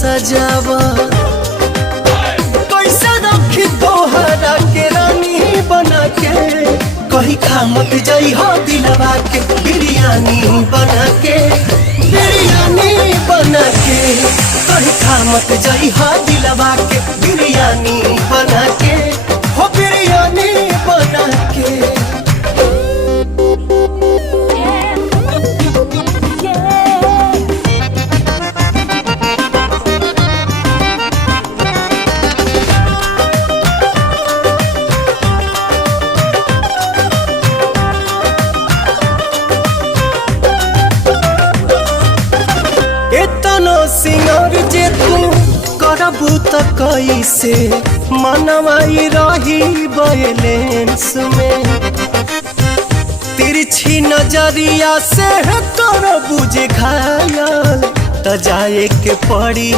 सजावा कैसे रखी तोहरा के रानी बना के कहीं खा मत जाई हो दिलवा के बिरयानी बना के कहीं खा मत जाई हो दिलवा के बिरयानी बना के हो बिरयानी बना के। सिंगर जे तू करबू त कैसे मनवाई रही बैलेंस में तिरछी नजरिया से करबू जे घायल त जाए के पड़ी।